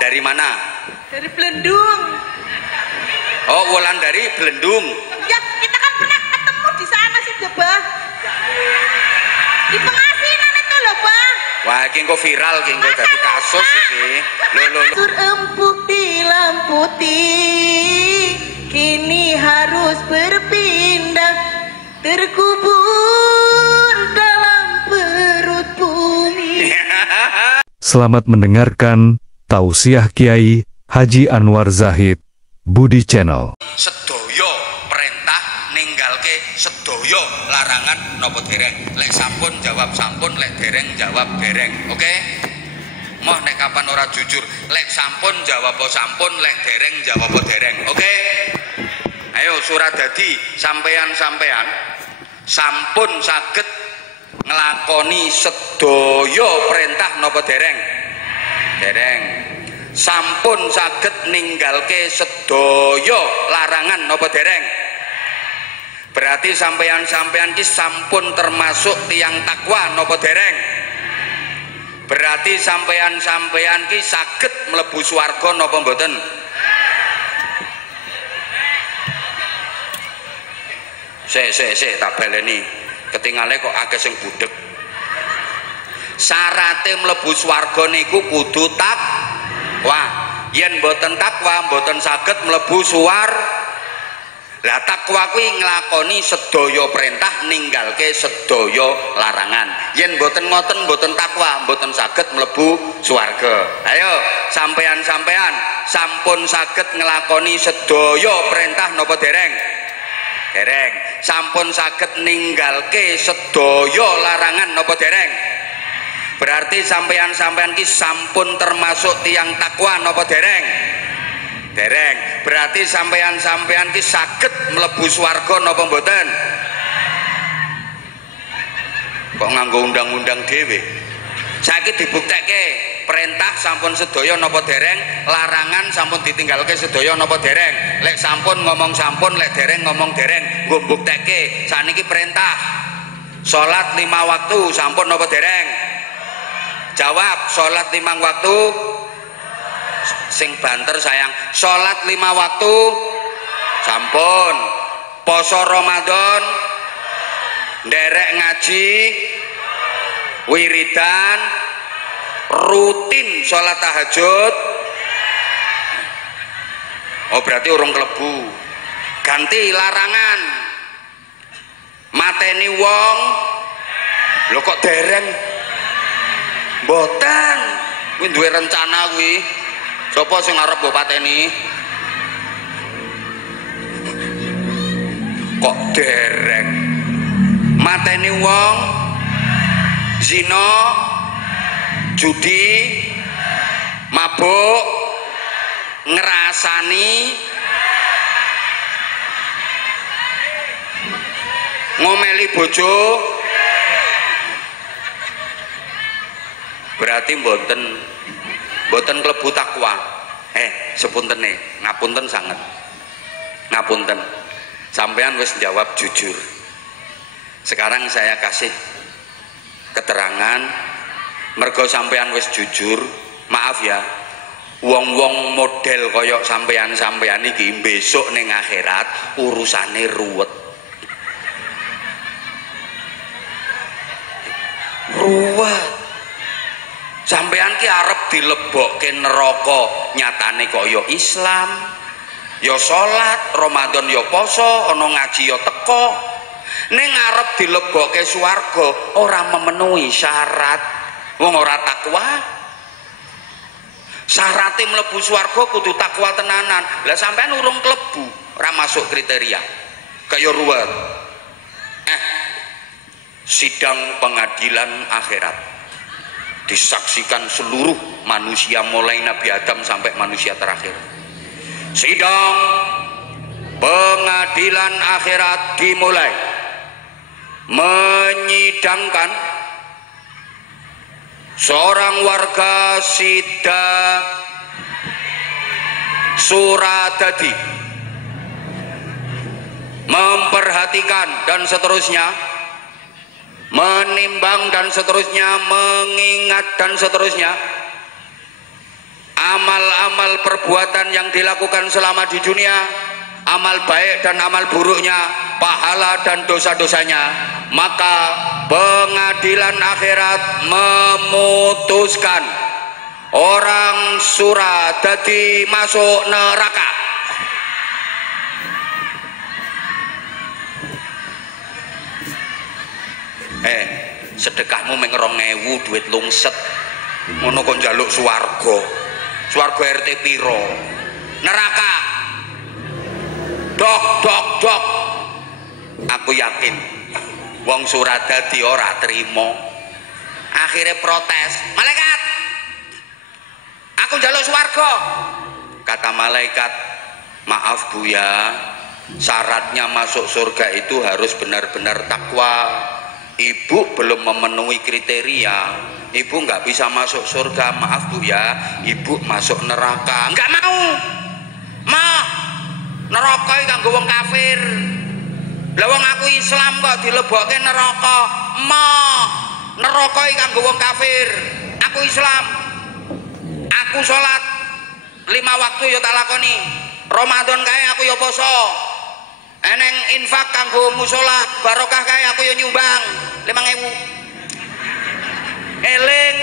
Dari mana? Dari Belendung. Oh, Wulandari Belendung. Ya, kita kan pernah ketemu di sana sih, Bah. Di Pengasinan itu loh, Bah. Wah, iki kok viral, iki kok dadi kasus iki. Lho. Sur empuk di Lamputi, kini harus berpindah, terkubur dalam perut bumi. Selamat mendengarkan tausiah Kiai Haji Anwar Zahid, Budi Channel. Sedoyo perintah ninggalke sedoyo larangan nopo dereng. Lek sampun jawab sampun, lek dereng jawab dereng. Oke? Moh nek kapan ora jujur, lek sampun jawab sampun, lek dereng jawab dereng. Oke? Ayo surat dadi sampean-sampean sampun saged nglakoni sedoyo perintah nopo dereng? Dereng. Sampun saged ninggalke sedoyo larangan nopo dereng? Berarti sampean-sampean ki sampun termasuk tiang takwa nopo dereng? Berarti sampean-sampean ki saged mlebu swarga napa mboten? Sik tak baleni. Ketingale kok akeh sing budheg. Syarate mlebu swarga niku kudu takwa. Yen mboten takwa mboten saged mlebu swarga. Lah takwa kuwi nglakoni sedaya perintah ninggalke sedaya larangan. Yen mboten ngoten mboten takwa mboten saged mlebu swarga. Ayo sampean-sampean sampun saged nglakoni sedaya perintah napa dereng? Dereng. Sampun saged ninggalke sedaya larangan napa dereng? Berarti sampean-sampean ki sampun termasuk tiang takwa napa dereng? Dereng. Berarti sampean-sampean ki saged mlebu swarga napa mboten? Kok nganggo undang-undang dhewe? Saiki dibuktekke perintah sampun sedaya napa dereng, larangan sampun ditinggalke sedaya napa dereng. Lek sampun ngomong sampun, lek dereng ngomong dereng. Nggo mbuktekke saniki perintah salat 5 waktu sampun napa dereng? Jawab, salat 5 waktu. Sing banter sayang, salat 5 waktu sampun. Poso Ramadan, nderek ngaji, wiridan, rutin salat tahajud. Oh berarti urung klebu. Ganti larangan, mateni wong. Lho kok dereng? Mboten. Kuwi duwe rencana kuwi. Sapa sing arep mbok pateni? Kok dereng? Mateni wong, zina, judi, mabuk, ngerasani, ngomeli bojo. Berarti mboten klebu takwa. Sepuntene, ngapunten sanget. Ngapunten. Sampean wis jawab jujur. Sekarang saya kasih keterangan mergo sampean wis jujur. Maaf ya. Wong-wong model koyok sampean-sampean iki besok ning akhirat urusane ruwet. Ruwet. Sampean ki arep dilebokke neraka, nyatane kok ya Islam, ya salat, Ramadan ya poso, ana ngaji ya teko. Ning arep dilebokke swarga ora memenuhi syarat. Wong ora takwa. Syarate mlebu swarga kudu takwa tenanan. Lah sampean urung klebu, ora masuk kriteria. Kaya ruwet. Sidang pengadilan akhirat. Disaksikan seluruh manusia mulai Nabi Adam sampai manusia terakhir. Sidang pengadilan akhirat dimulai. Menyidangkan seorang warga Sida Suradadi, memperhatikan dan seterusnya, menimbang dan seterusnya, mengingat dan seterusnya, amal-amal perbuatan yang dilakukan selama di dunia, amal baik dan amal buruknya, pahala dan dosa-dosanya, maka pengadilan akhirat memutuskan orang surah dadi masuk neraka. Sedekahmu meng 2.000 duit lungset ngono kok njaluk swarga. Swarga RT piro? Neraka. Dok. Aku yakin wong Suradadi ora trimo. Akhirnya protes. Malaikat, aku njaluk swarga. Kata malaikat, maaf Bu ya, syaratnya masuk surga itu harus benar-benar takwa. Ibu belum memenuhi kriteria, ibu nggak bisa masuk surga. Maaf Bu ya, ibu masuk neraka. Nggak mau. Neraka iki kanggo wong kafir. Lah wong aku Islam kok dilebokke neraka. Neraka iki kanggo wong kafir. Aku Islam. Aku salat 5 waktu ya tak lakoni. Ramadan kae aku ya poso. Eneng infak kanggo mushola, barokah kae aku ya nyumbang 5.000. Eling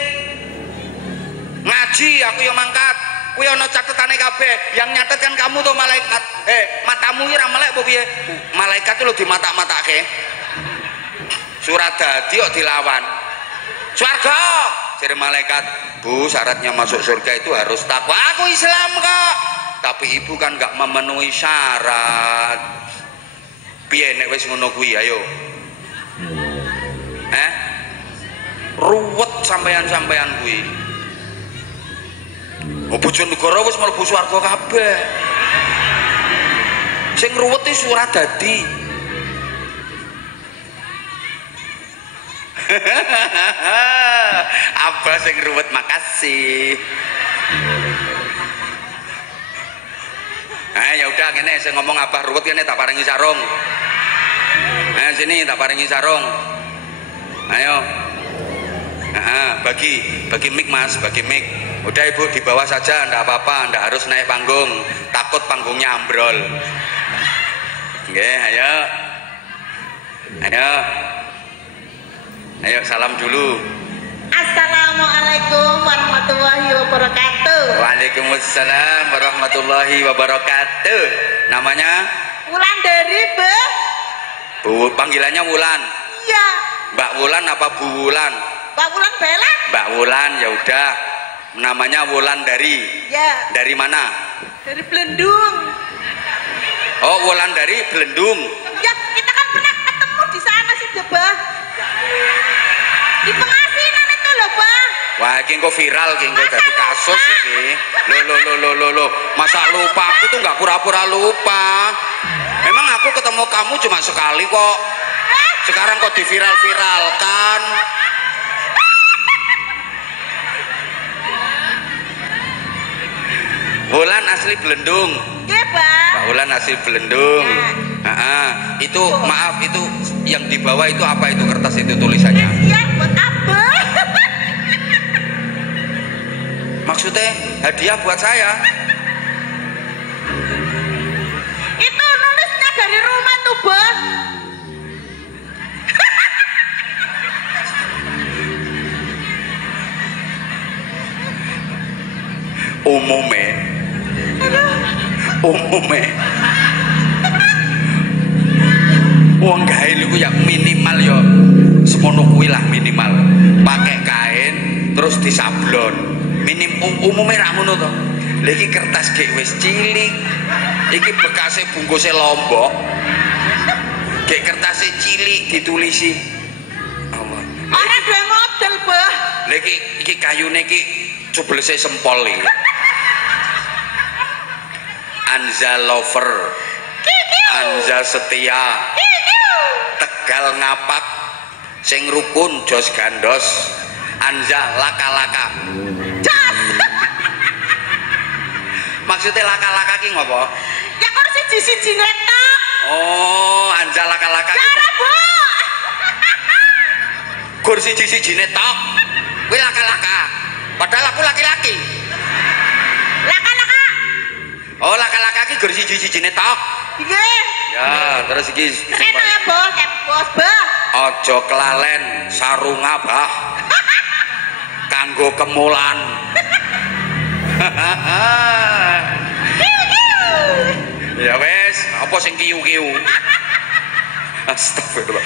ngaji aku ya mangkat. Kuwi ana catetane kabeh, yang nyatet kan kamu tuh malaikat. Matamu iki ra melek apa piye? Malaikat lho dimatak-matake. Suradadi kok dilawan. Swarga, jare malaikat, Bu, syaratnya masuk surga itu harus takwa. Aku Islam kok. Tapi ibu kan nggak memenuhi syarat. Piye nek wis ngono kuwi, ayo. Ruwet sampean-sampean kuwi. Bojonegoro wis mlebu swarga kabeh. Sing ruwet iki Suradadi. Apa sing ruwet, makasih. Ya udah kene sing ngomong abah ruwet kene tak paringi sarung. Sini tak paringi sarung. Ayo. Bagi mic Mas, bagi mic. Udah Ibu di bawah saja, ndak apa-apa, ndak harus naik panggung. Takut panggungnya ambrol. Nggih, ayo. Ayo salam dulu. Assalamualaikum warahmatullahi wabarakatuh. Waalaikumsalam warahmatullahi wabarakatuh. Namanya? Wulandari, Bu, panggilannya Wulan. Iya. Mbak Wulan apa Bu Wulan? Mbak Wulan Bella. Mbak Wulan, ya udah. Namanya Wulandari. Ya. Dari mana? Dari Belendung. Oh, Wulandari Belendung. Ya, kita kan pernah ketemu di sana sih, Bah. Di Pengasinan itu loh, Bah. Wah, ini kok viral, ini kok jadi kasus ini. Loh. Masa lupa? Aku tuh nggak pura-pura lupa. Memang aku ketemu kamu cuma sekali kok. Sekarang kok diviral-viralkan. Wulan asli Belendung. Iya, Pak. Mbak Wulan asli Belendung. Itu maaf, itu yang di bawah itu apa itu kertas itu tulisannya? Iya, buat apa? Maksudnya hadiah buat saya. Itu nulisnya dari rumah tuh, Bah. Umume wong gawe niku ya minimal ya semono kuwi lah, minimal pakai kain terus disablon, umume ra ngono to. Lha iki kertas gek wis cilik, iki bekase bungkuse lombok, gek kertasnya cilik ditulisi Allah. Ora duwe model, Bah. Lha iki kayune iki cublese sempol iki. Anza lover, Anza setia, Tegal ngapak, sing rukun jos gandos, Anza laka-laka. Maksudnya laka-laka ki ngopo? Ya kok siji-siji netok. Oh, Anza laka-laka. Cara, Bu. Kursi siji-siji netok. Kuwi laka-laka. Padahal aku laki-laki. siji-sijine tok. Nggih. Ya, terus iki Enak ya, Bos. Bos, Bah. aja kelalen sarung abah kanggo kemulan. Ya wes, apa sing kiu-kiu? Astagfirullah.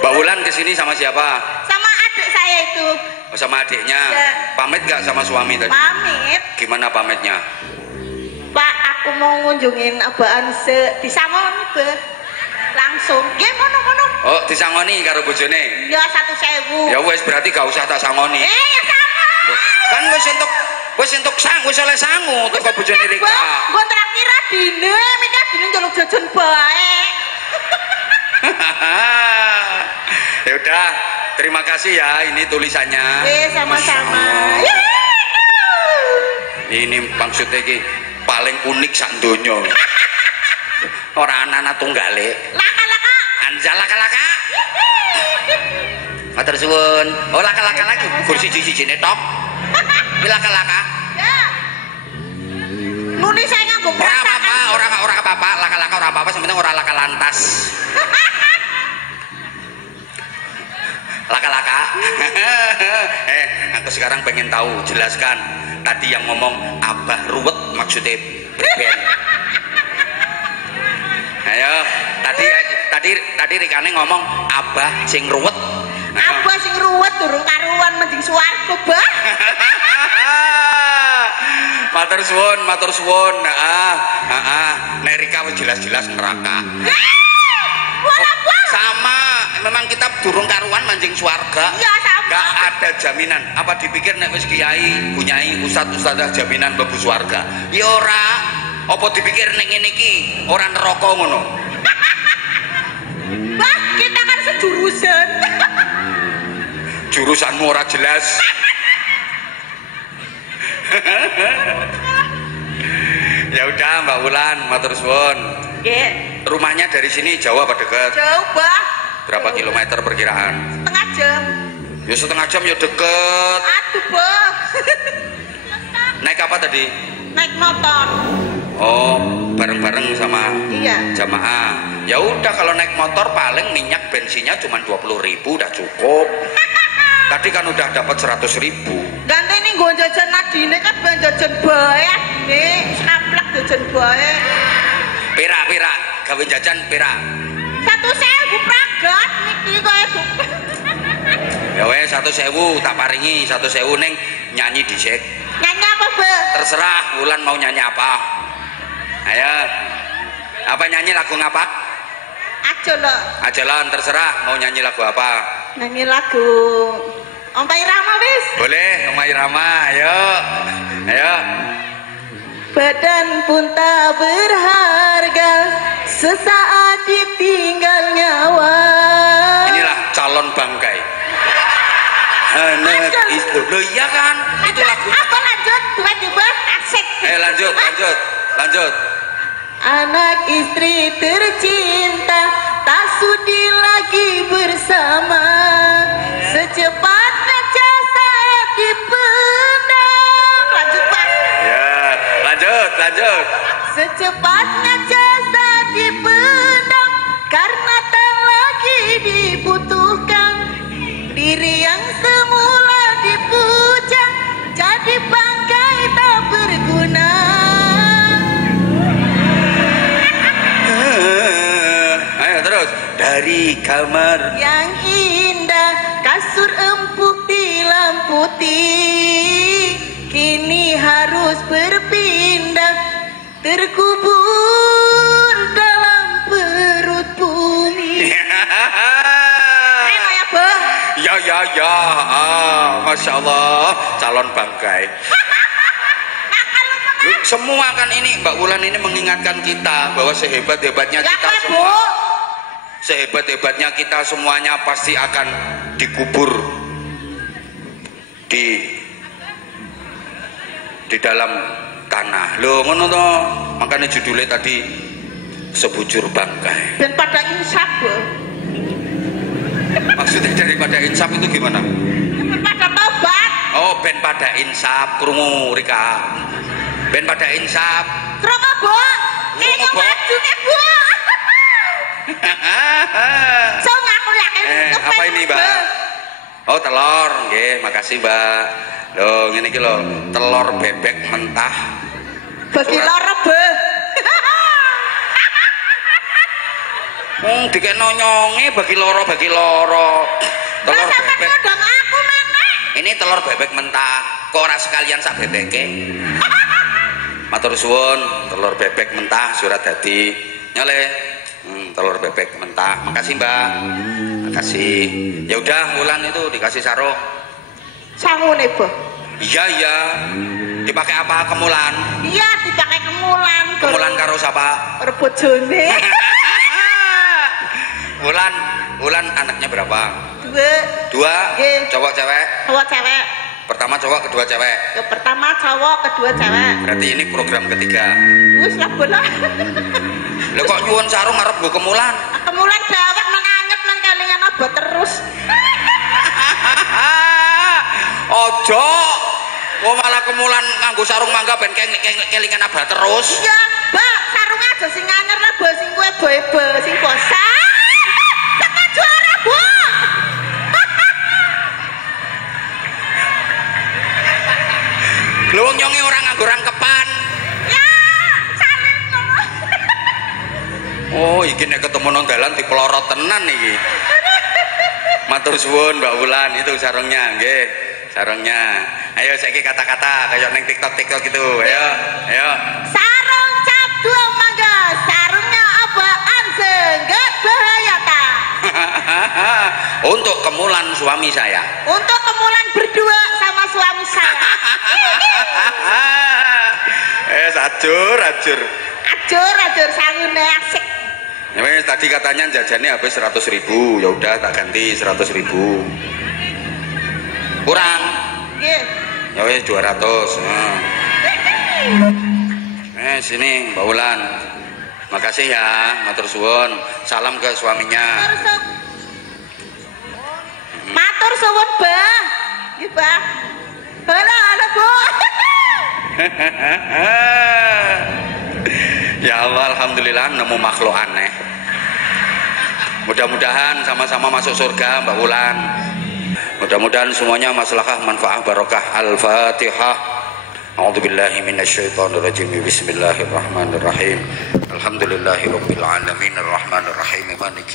Mbak Wulan kesini sama siapa? Sama adik saya itu. Oh, sama adiknya. Ya. Pamit gak sama suami tadi? Pamit. Gimana pamitnya? Pak, aku mau ngunjungin abaan disangoni, Bah. Langsung. Nggih, ngono-ngono. Oh, disangoni karo bojone. Ya 1.000. Ya wes berarti gak usah tak sangoni. Ya sama. Kan wis entuk sang, wis oleh sangu teko bojone Rika. Gua traktir dine, Mika dine njaluk jajan bae. Ya udah, terima kasih ya ini tulisannya. Sama-sama. Ini maksudnya iki paling unik sak donya. Ora anak-anak tunggale. Laka-laka. Anja laka-laka. Matur suwun. Oh laka-laka lagi kursi siji-sijine tok. Iki laka-laka. Ya. Nuni saya nganggo Ora apa-apa, ora apa-apa, laka-laka ora apa-apa, sing penting ora laka lantas. Laka-laka. Aku sekarang pengen tahu, jelaskan tadi yang ngomong abah ruwet maksudnya beben. Ayo, tadi Rikane ngomong abah sing ruwet. Abah sing ruwet durung karuan mending swarga, Bah. Matur suwun. Nek Rika wis jelas-jelas neraka. Sama, memang kita durung karuan manjing swarga. Iya, sama. Gak ada jaminan. Apa dipikir nek wis kiai, bunyai, ustad-ustadzah jaminan mlebu swarga? Ya ora. Apa dipikir nek ngene iki ora neraka ngono? Bah, kita kan sejurusan. Jurusanmu ora jelas. Ya udah Mbak Wulan, matur suwun. Nggih. Rumahnya dari sini jauh apa dekat? Jauh, Bah. Berapa kilometer perkiraan? Setengah jam. Ya setengah jam ya deket. Aduh, Bah. Naik apa tadi? Naik motor. Oh, bareng-bareng sama Iya. jamaah. Ya udah kalau naik motor paling minyak bensinnya cuma 20.000 udah cukup. Tadi kan udah dapat 100.000. Ganti ini gue jajan Nadine kan gue jajan bae nih, snaplak jajan bae. Pira, gawe jajan pira. 1.000 pragat niki kowe. Ya wes 1.000 tak paringi 1.000 ning nyanyi dhisik. Nyanyi apa, Bah? Terserah Wulan mau nyanyi apa. Ayo. Apa nyanyi lagu ngapa? Ajalan terserah mau nyanyi lagu apa. Nyanyi lagu Om Irama wis. Boleh, Om Irama, ayo. Badan pun tak berharga, sesaat ditinggal nyawa. Inilah calon bangkai. Anak itu, loh iya kan? Itu lagu. Apa lanjut? Duet juga asik. Lanjut. Anak istri tercinta tak sudi lagi bersama, secepatnya jasad dipendam. Lanjut, Pak. Ya, lanjut. Secepatnya jasad dipendam karena tak lagi dibutuhkan. Diri yang semula dipuja jadi bangkai tak berguna. Ayo terus. Dari kamar Yang indah kasur empuk dilamputi, kini harus berpindah terkubur dalam perut bumi. Enak ya, Bang? Ya. Masya Allah, calon bangkai. Semua kan ini Mbak Wulan ini mengingatkan kita bahwa sehebat-hebatnya kita semua, sehebat-hebatnya kita semuanya pasti akan dikubur di dalam tanah. Loh ngono to, makanya judulnya tadi sebujur bangkai. Dan pada insaf, Bang. Maksudnya daripada insaf itu gimana? Pada tobat. Oh, ben pada insaf, krungu Rika. Ben pada insaf. Krungu, Bang. Kayaknya Krungu, bajunya Bu. So ngaku lagi. Apa ini Mbak? Oh telur, nggih, makasih Mbak. Loh, ngene iki lho, telur bebek mentah. Bagi loro, Bu. Dikekno nyonge bagi loro. Telur bebek. Dong aku mana? Ini telur bebek mentah. Kok ora sekalian sak bebeke? Matur suwun, telur bebek mentah surat dadi. Nyale. Telur bebek mentah. Makasih Mbak. Makasih. Ya udah, Wulan itu dikasih sarung. Sangune, Bu. Iya. Dipakai apa kemulan? Iya, dipakai kemulan. Kemulan karo sapa? Karo bojone. Wulan anaknya berapa? Dua. Nggih. Cowok cewek? Cowok cewek. Pertama cowok, kedua cewek. Yang pertama cowok, kedua cewek. Berarti ini program ketiga. Wis lah bola. Lah kok nyuwun sarung ngarep nggo kemulan? Kemulan dawet menanget men kalingan abot terus. Ojo. Kok malah kemulan nganggo sarung mangga ben kelingan abah terus. Iya, Mbak, sarungnya aja sing anyar lah, Bu, sing kuwe boe-boe sing bosan. Teka juara, Bu. Lho wong nyonge ora nganggo rangkepan. Ya, saling to. Oh, iki nek ketemu nang dalan dipelorot tenan iki. Matur suwun Mbak Wulan, itu sarungnya, nggih. Sarungnya. Ayo saiki kata-kata kayak neng TikTok gitu. Ayo. Sarung cap dua mangga, sarungnya apaan senggat bahaya ta? Untuk kemulan suami saya. Untuk kemulan berdua sama suami saya. Ajur. Ajur sangune asik. Ya wes tadi katanya jajannya habis 100.000. Ya udah tak ganti 100.000. Kurang. Nggih. Ya wes 200. Sini Mbak Wulan. Makasih ya, matur suwun. Salam ke suaminya. Matur suwun, Bah. Nggih, Bah. Halo, Bu. Ya Allah, alhamdulillah nemu makhluk aneh. Mudah-mudahan sama-sama masuk surga Mbak Wulan. Mudah-mudahan semuanya maslahah, manfaah, barokah. Al-Fatihah. A'udzubillahi minasyaitonirrajim. Bismillahirrahmanirrahim. Alhamdulillahirabbil alamin arrahmanirrahim maliki